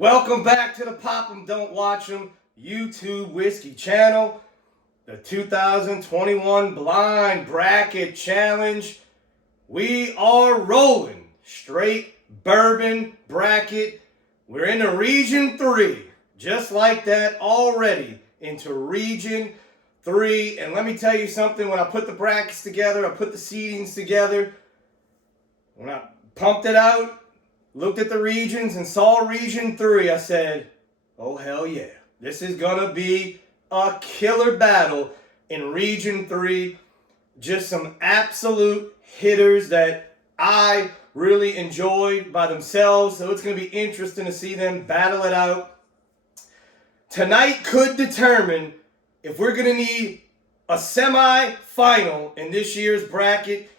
Welcome back to the Pop 'em Don't Watch 'em YouTube Whiskey channel. The 2021 Blind Bracket Challenge. We are rolling. Straight bourbon bracket. We're into Region 3. Just like that, already into Region 3. And let me tell you something. When I put the brackets together, I put the seedings together. When I pumped it out, looked at the regions and saw Region 3, I said, oh hell yeah. This is going to be a killer battle in Region 3. Just some absolute hitters that I really enjoyed by themselves. So it's going to be interesting to see them battle it out. Tonight could determine if we're going to need a semi-final in this year's bracket.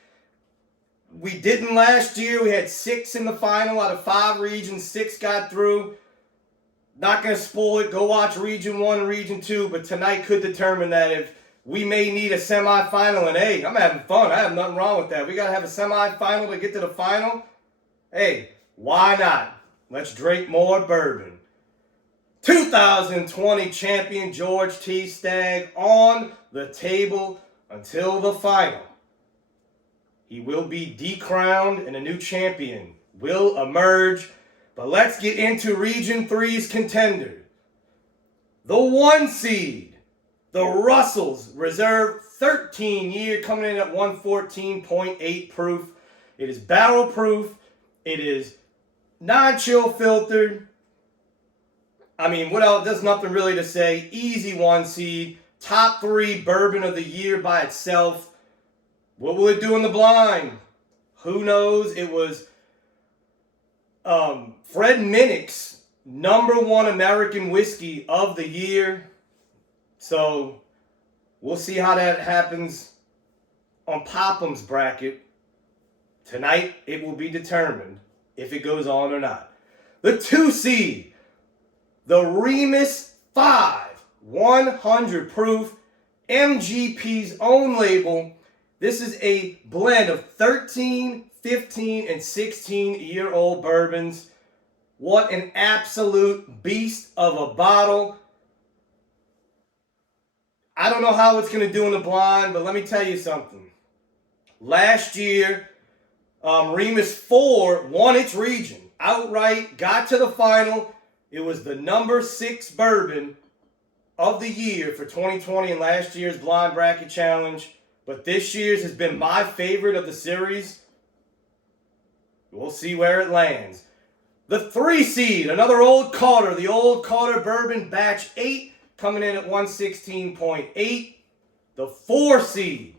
We didn't last year. We had 6 in the final out of 5 regions. 6 got through. Not going to spoil it. Go watch Region 1 and Region 2. But tonight could determine that if we may need a semifinal. And hey, I'm having fun. I have nothing wrong with that. We got to have a semifinal to get to the final. Hey, why not? Let's drink more bourbon. 2020 champion George T. Stagg on the table until the final. He will be decrowned and a new champion will emerge. But let's get into Region 3's contender. The 1 seed, the Russells Reserve 13-year, coming in at 114.8 proof. It is barrel proof. It is non-chill filtered. I mean, what else? There's nothing really to say. Easy 1 seed. Top 3 bourbon of the year by itself. What will it do in the blind? Who knows? It was Fred Minnick's #1 American whiskey of the year. So we'll see how that happens on Pop'em's bracket. Tonight it will be determined if it goes on or not. The 2 seed, the Remus V 100 proof, MGP's own label. This is a blend of 13, 15, and 16-year-old bourbons. What an absolute beast of a bottle. I don't know how it's going to do in the blind, but let me tell you something. Last year, Remus IV won its region outright, got to the final. It was the #6 bourbon of the year for 2020 in last year's Blind Bracket Challenge. But this year's has been my favorite of the series. We'll see where it lands. The 3 seed, another Old Carter, the Old Carter Bourbon Batch 8, coming in at 116.8. The 4 seed,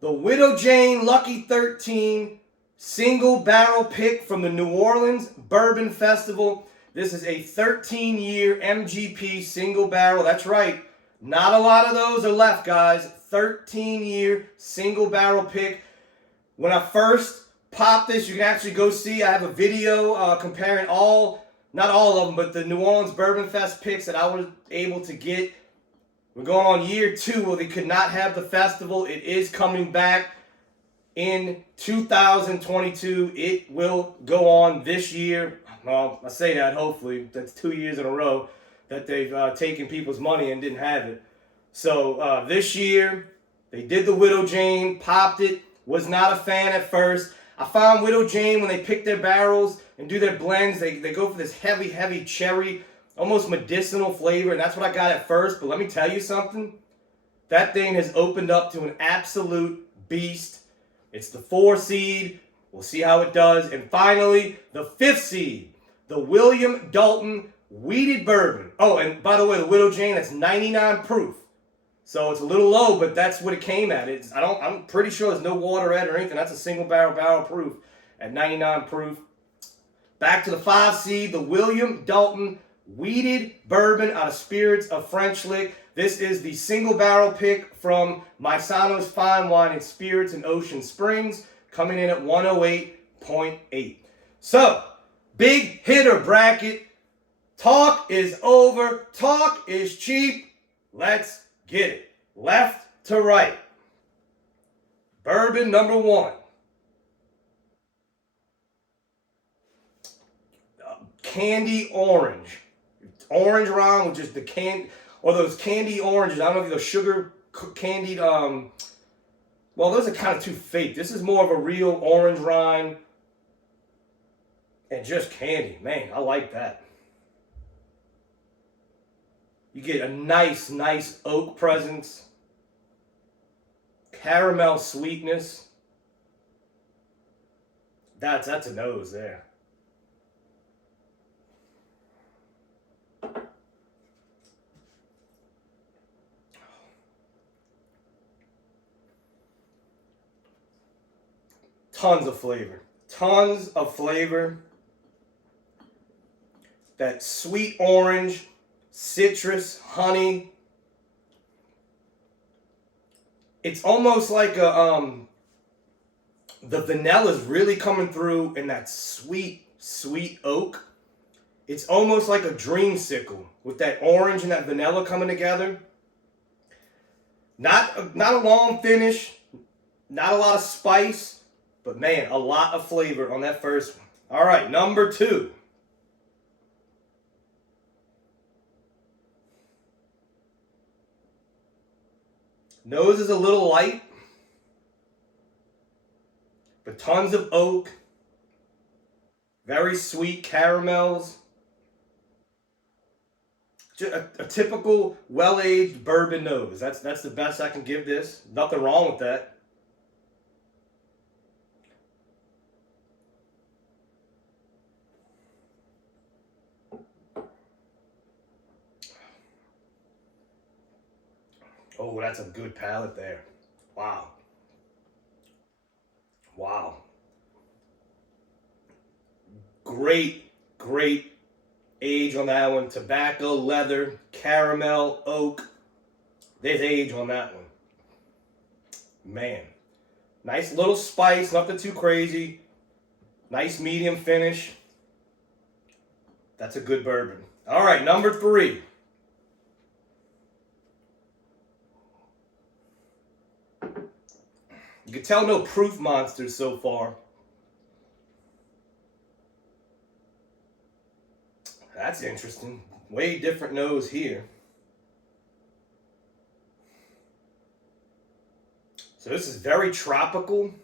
the Widow Jane Lucky 13, single barrel pick from the New Orleans Bourbon Festival. This is a 13-year MGP single barrel. That's right. Not a lot of those are left, guys. 13-year single barrel pick. When I first popped this, you can actually go see. I have a video comparing not all of them, but the New Orleans Bourbon Fest picks that I was able to get. We're going on year 2 where they could not have the festival. It is coming back in 2022. It will go on this year. Well, I say that hopefully. That's 2 years in a row that they've taken people's money and didn't have it. So this year, they did the Widow Jane, popped it, was not a fan at first. I found Widow Jane, when they pick their barrels and do their blends, they go for this heavy, heavy cherry, almost medicinal flavor, and that's what I got at first. But let me tell you something. That thing has opened up to an absolute beast. It's the 4 seed. We'll see how it does. And finally, the 5th seed, the William Dalton Wheated Bourbon. Oh, and by the way, the Widow Jane, that's 99 proof. So it's a little low, but that's what it came at. I'm pretty sure there's no water at or anything. That's a single barrel proof at 99 proof. Back to the 5 seed, the William Dalton Wheated Bourbon out of Spirits of French Lick. This is the single barrel pick from Maisano's Fine Wine and Spirits in Ocean Springs, coming in at 108.8. So, big hitter bracket. Talk is over. Talk is cheap. Let's get it. Left to right. Bourbon #1. candy orange. Orange rind with just the or those candy oranges. I don't know if those sugar candied, well, those are kind of too fake. This is more of a real orange rind and just candy. Man, I like that. You get a nice oak presence, caramel sweetness. That's a nose there. Tons of flavor. Tons of flavor. That sweet orange, citrus, honey. It's almost like the vanilla is really coming through in that sweet oak. It's almost like a dreamsicle with that orange and that vanilla coming together. Not a long finish, not a lot of spice, but man, a lot of flavor on that first one. All right, number 2. Nose is a little light, but tons of oak, very sweet caramels. Just a typical well-aged bourbon nose. That's the best I can give this. Nothing wrong with that. Oh, that's a good palate there. Wow. Wow. Great age on that one. Tobacco, leather, caramel, oak. There's age on that one. Man. Nice little spice, nothing too crazy. Nice medium finish. That's a good bourbon. All right, number 3. You can tell no proof monsters so far. That's interesting. Way different nose here. So this is very tropical.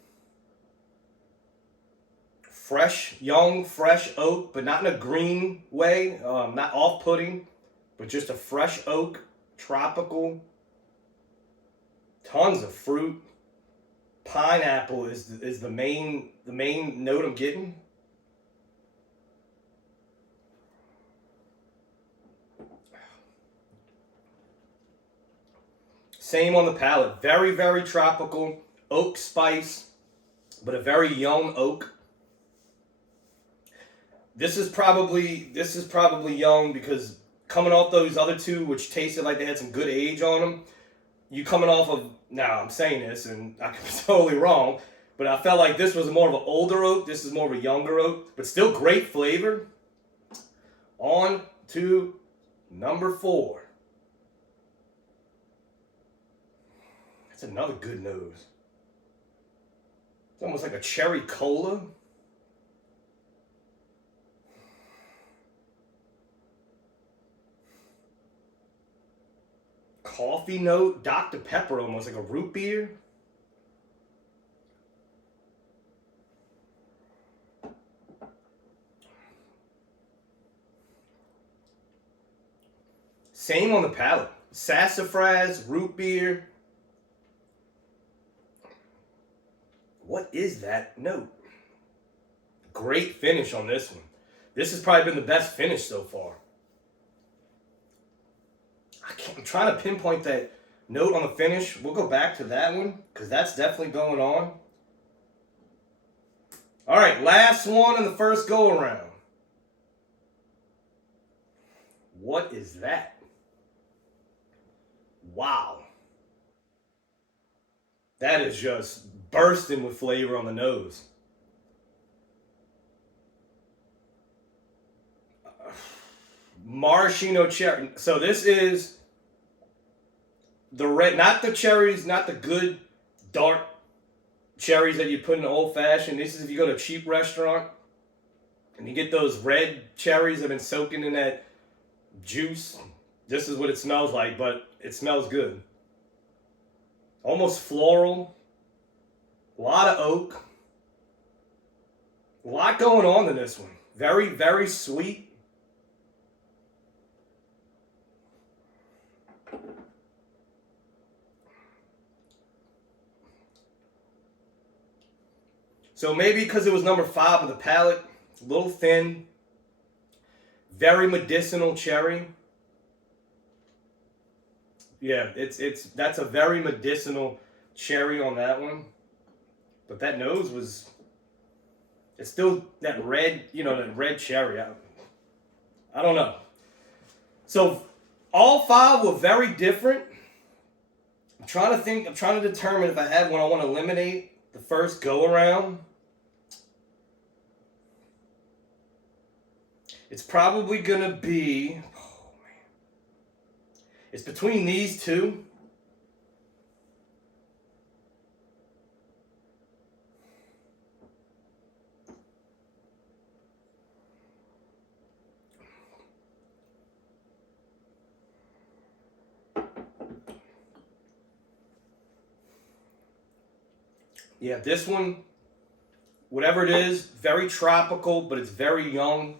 Fresh, young, fresh oak, but not in a green way. Not off-putting, but just a fresh oak, tropical. Tons of fruit. Pineapple is the main note I'm getting. Same on the palate. Very tropical. Oak spice, but a very young oak. This is probably young because coming off those other two, which tasted like they had some good age on them, you coming off of, now I'm saying this and I could be totally wrong, but I felt like this was more of an older oak. This is more of a younger oak, but still great flavor. On to number 4. That's another good nose. It's almost like a cherry cola. Coffee note, Dr. Pepper, almost like a root beer. Same on the palate. Sassafras, root beer. What is that note? Great finish on this one. This has probably been the best finish so far. I'm trying to pinpoint that note on the finish. We'll go back to that one because that's definitely going on. All right, last one in the first go around. What is that? Wow. That is just bursting with flavor on the nose. Maraschino cherry. So this is the red, not the cherries, not the good dark cherries that you put in the old fashioned. This is if you go to a cheap restaurant and you get those red cherries that have been soaking in that juice. This is what it smells like, but it smells good. Almost floral. A lot of oak. A lot going on in this one. Very, very sweet. So maybe because it was number 5 on the palate, it's a little thin. Very medicinal cherry. Yeah, that's a very medicinal cherry on that one. But that nose was, it's still that red, that red cherry. I don't know. So all 5 were very different. I'm trying to determine if I had one I want to eliminate the first go around. It's probably gonna be, it's between these two. Yeah, this one, whatever it is, very tropical, but it's very young.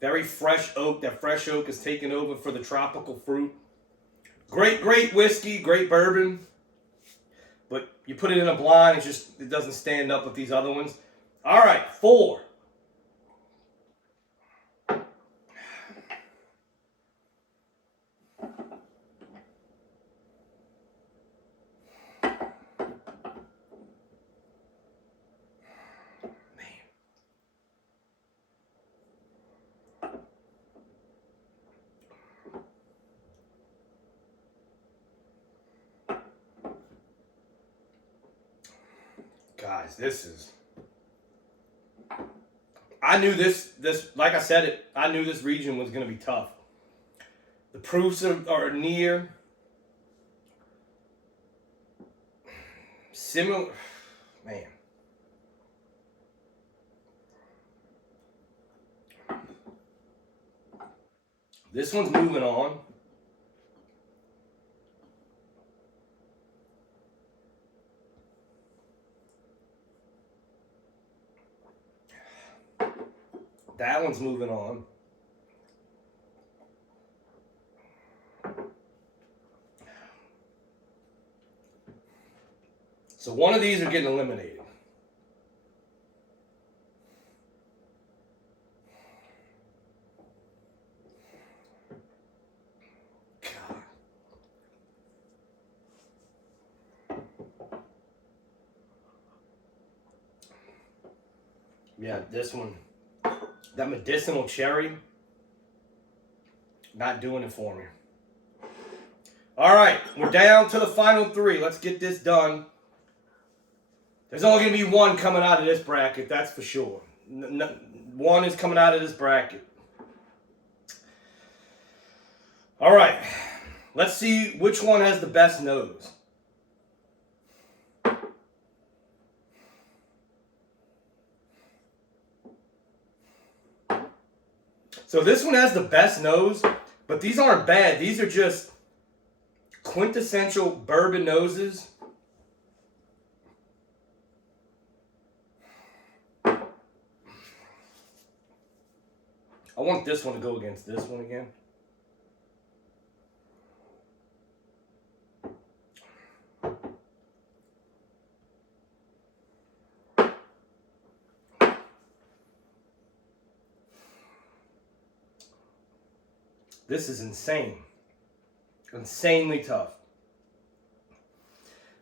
Very fresh oak. That fresh oak is taking over for the tropical fruit. Great whiskey, great bourbon. But you put it in a blind, it doesn't stand up with these other ones. All right, 4. Guys, this is... I knew this like I said, I knew this region was going to be tough. The proofs are near. Similar. Man. This one's moving on. That one's moving on. So one of these are getting eliminated. God. Yeah, this one. That medicinal cherry, not doing it for me. All right, we're down to the final 3. Let's get this done. There's only going to be one coming out of this bracket, that's for sure. One is coming out of this bracket. All right, let's see which one has the best nose. So this one has the best nose, but these aren't bad. These are just quintessential bourbon noses. I want this one to go against this one again. This is insane. Insanely tough.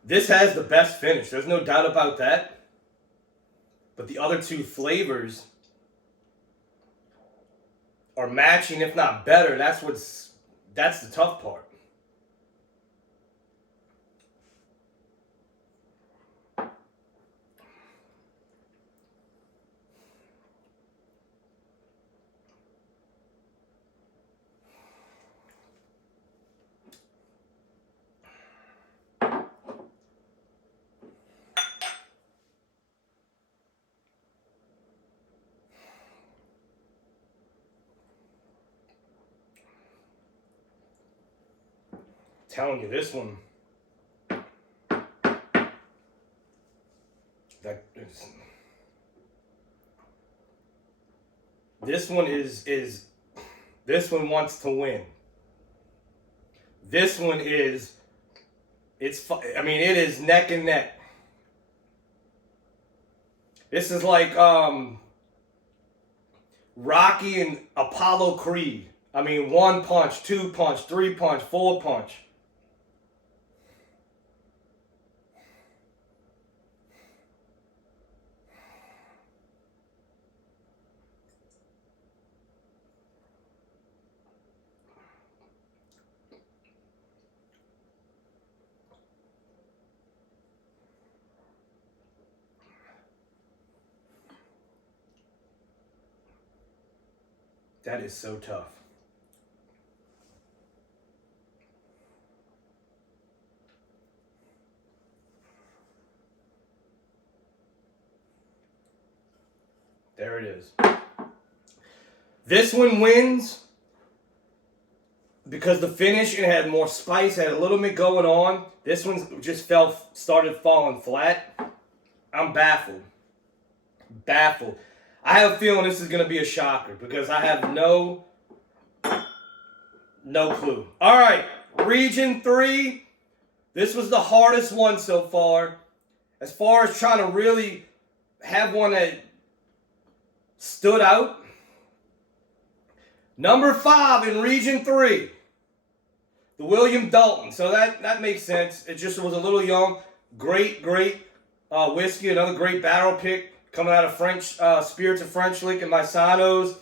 This has the best finish. There's no doubt about that. But the other 2 flavors are matching, if not better. That's the tough part. telling you, this one. This one this one wants to win. This one is, it is neck and neck. This is like Rocky and Apollo Creed. I mean, 1 punch, 2 punch, 3 punch, 4 punch. That is so tough. There it is. This one wins because the finish, it had more spice, had a little bit going on. This one just started falling flat. I'm baffled. Baffled. I have a feeling this is going to be a shocker because I have no clue. All right, Region 3. This was the hardest one so far. As far as trying to really have one that stood out. Number 5 in Region 3. The William Dalton. So that makes sense. It just was a little young. Great whiskey. Another great barrel pick. Coming out of French Spirits of French Lick and Maisanos.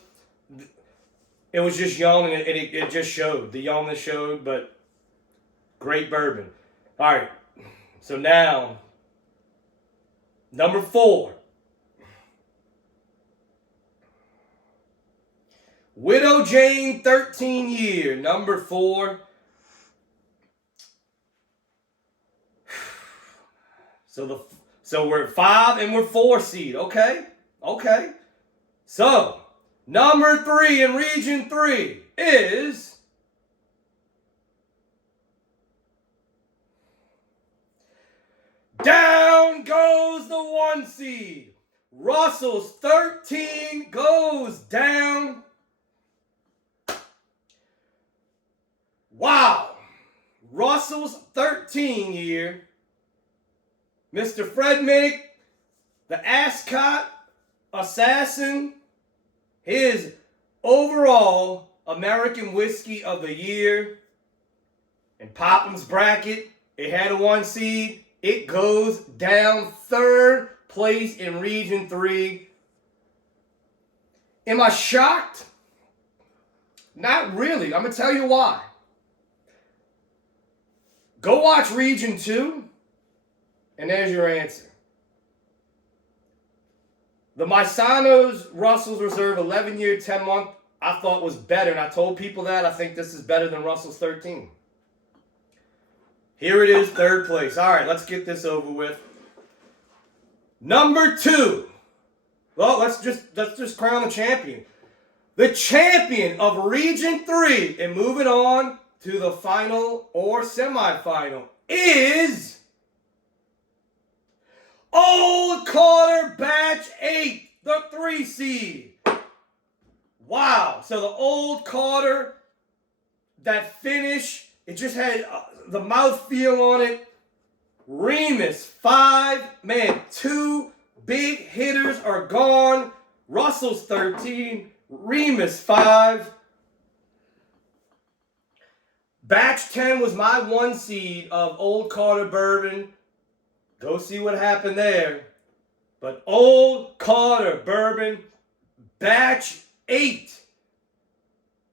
It was just young and it just showed. The youngness showed, but great bourbon. All right. So now, number 4. Widow Jane 13 year. Number 4. So we're 5 and we're 4 seed. Okay. So, number 3 in Region 3 is down goes the 1 seed. Russell's 13 goes down. Wow. Russell's 13 year. Mr. Fred Minnick, the Ascot Assassin, his overall American Whiskey of the Year. In Popham's bracket, it had a 1 seed. It goes down 3rd place in Region 3. Am I shocked? Not really. I'm going to tell you why. Go watch Region 2. And there's your answer. The Maisano's Russell's Reserve 11-year, 10-month, I thought was better. And I told people that. I think this is better than Russell's 13. Here it is, 3rd place. All right, let's get this over with. Number 2. Well, let's just crown the champion. The champion of Region 3, and moving on to the final or semifinal, is Old Carter Batch 8, the 3 seed. Wow. So the Old Carter, that finish, it just had the mouthfeel on it. Remus 5. Man, 2 big hitters are gone. Russell's 13. Remus 5. Batch 10 was my 1 seed of Old Carter Bourbon. Go see what happened there. But Old Carter Bourbon, Batch 8.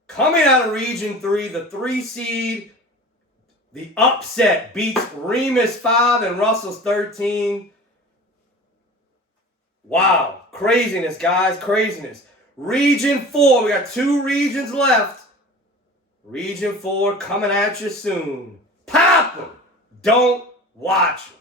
Coming out of Region 3, the 3 seed. The upset beats Remus 5 and Russell's 13. Wow. Craziness, guys. Craziness. Region 4. We got 2 regions left. Region 4 coming at you soon. Pop 'em. Don't watch 'em.